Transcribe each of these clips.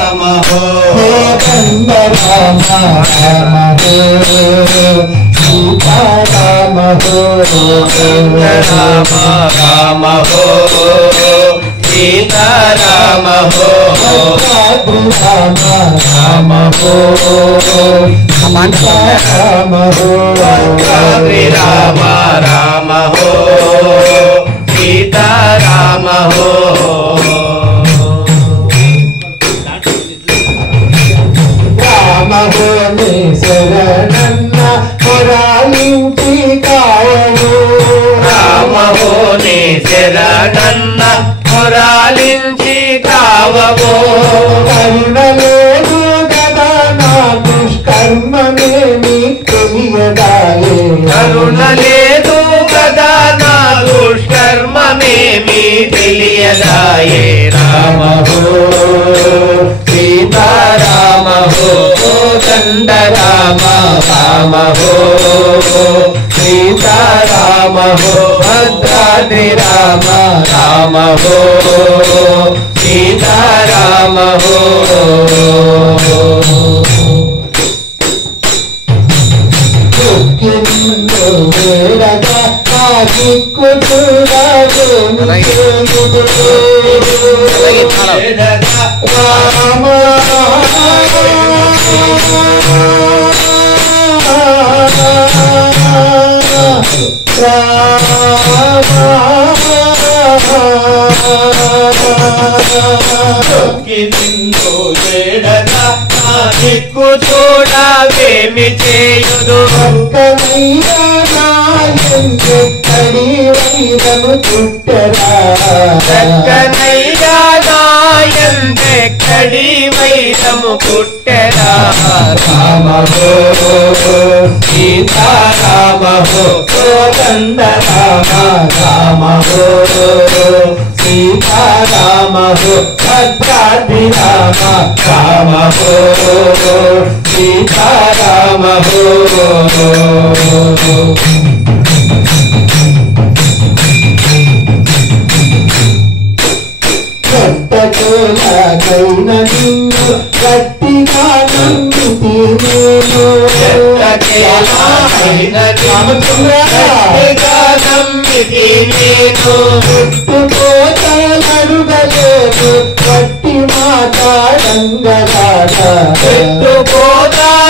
राम हो कोदंड राम राम हो सीता राम हो राम राम हो सीता राम हो राम राम हो सीता राम हो राम राम हो सीता राम हो राम होने शरणन्न पुरालिंची कायनु राम होने शरणन्न पुरालिंची काववो करुणलेनु गदा ना दुष्कर्ममेमि తెలియదాయే కరుణలేదు కదా నా దుష్కర్మమేమి తెలియదాయే రామ హో సీతారామ హో కోదండ రామ రామ హో సీతారామ హో భద్రాద్రి రామ రామ హో సీతారామ హో వేడగా కాకిక్కు రామ దిక్కు చూడవేమి చేయుదు కడి వైరము చుట్టరా చక్కనయ్యా నాయందెక్కడి వైరము పుట్టెరా రామ హో సీతారామ హో కోదండ రామ రామ హో సీతారామ హో భద్రాద్రి రామ రామ హో సీతారామ హో గైన నిన్ను గట్టిగా నమ్మితి నేను పెట్టుకోతలడుగలేదు గట్టి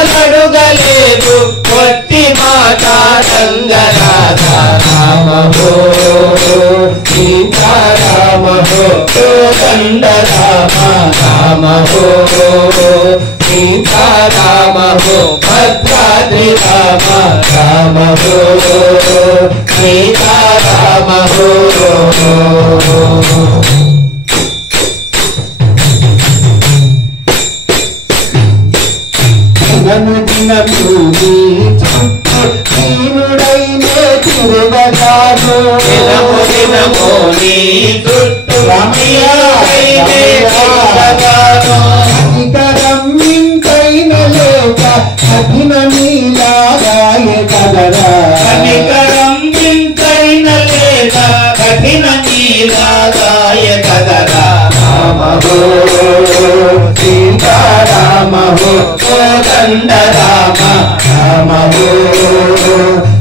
పెట్టుకోతలడుగలేదు కొట్టి మాట్లాడంగరాధ రామ హో సీతారామ హో కోదండ రామ రామ హో సీతారామ హో భద్రాద్రి రామ రామ హో సీతారామ హో నన్ను దినము నీ చుట్టూ దీనుడైనే తిరగగాను దినము దినము నీ చుట్టూ నీడైనే తిరగగాను అధికరం ఇంకైన లేక కఠిన నీలాగాయ కదరా కనికరం ఇంకైన లేక కఠిన నీలాగాయ కదరా రామ హో సీతారామ హో కోదండ రామ రామ హో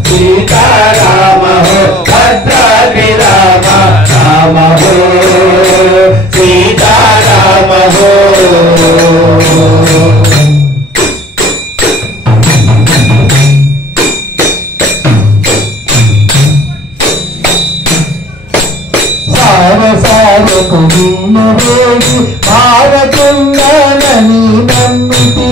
సీతారామ హో భద్రాద్రి రామ రామ హో సీతారామ హో సారసారకు నిన్ను వేడి భారతుండనని నమ్మితి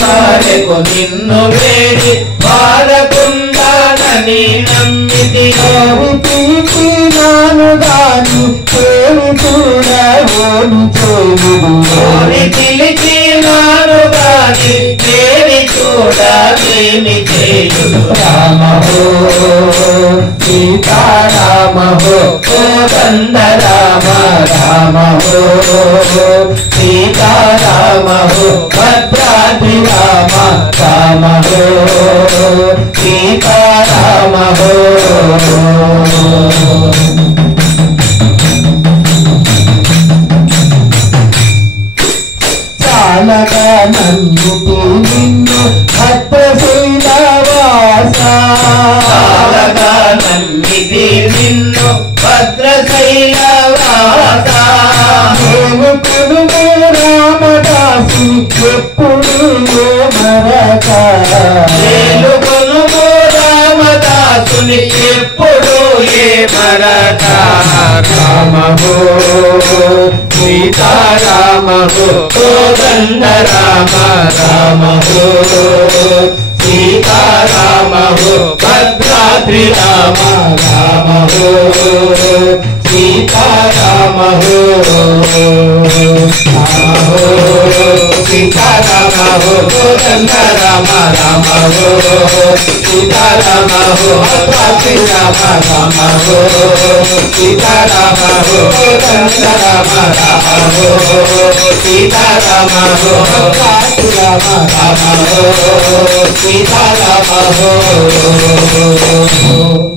సారెకు నిన్ను వేడి బాధకుండానని నమ్మితి తీర్చి నాను దాని పేరు చూడవోని చేయుడు ఓని పిలిచి నాను గాని దేని చూడలేమి చేయుడు రామ హో సీతారామ హో కోదండ రామ రామ హో సీతారామ హో భద్రాద్రి రామ రామ హో సీతారామ హో నమ్మితి నిన్ను భద్రశైలవాస చాలగా నమ్మితి నిన్ను భద్రశైలవాస మేలుకొనుము రామదాసుని ఎప్పుడు మరక మేలుకొనుము రామదాసుని ఎప్పుడు ఏ మరక రామ హో సీతారామ హో కోదండ రామ రామ హో సీతారామ హో భద్రాద్రి రామ రామ హో సీతారామ హో సీతారామ హో కోదండ రామ రామ హో సీతారామ హో భద్రాద్రి రామ రామ హో సీతారామ హో కోదండ రామ రామ హో సీతారామ హో భద్రాద్రి రామ రామ హో సీతారామ హో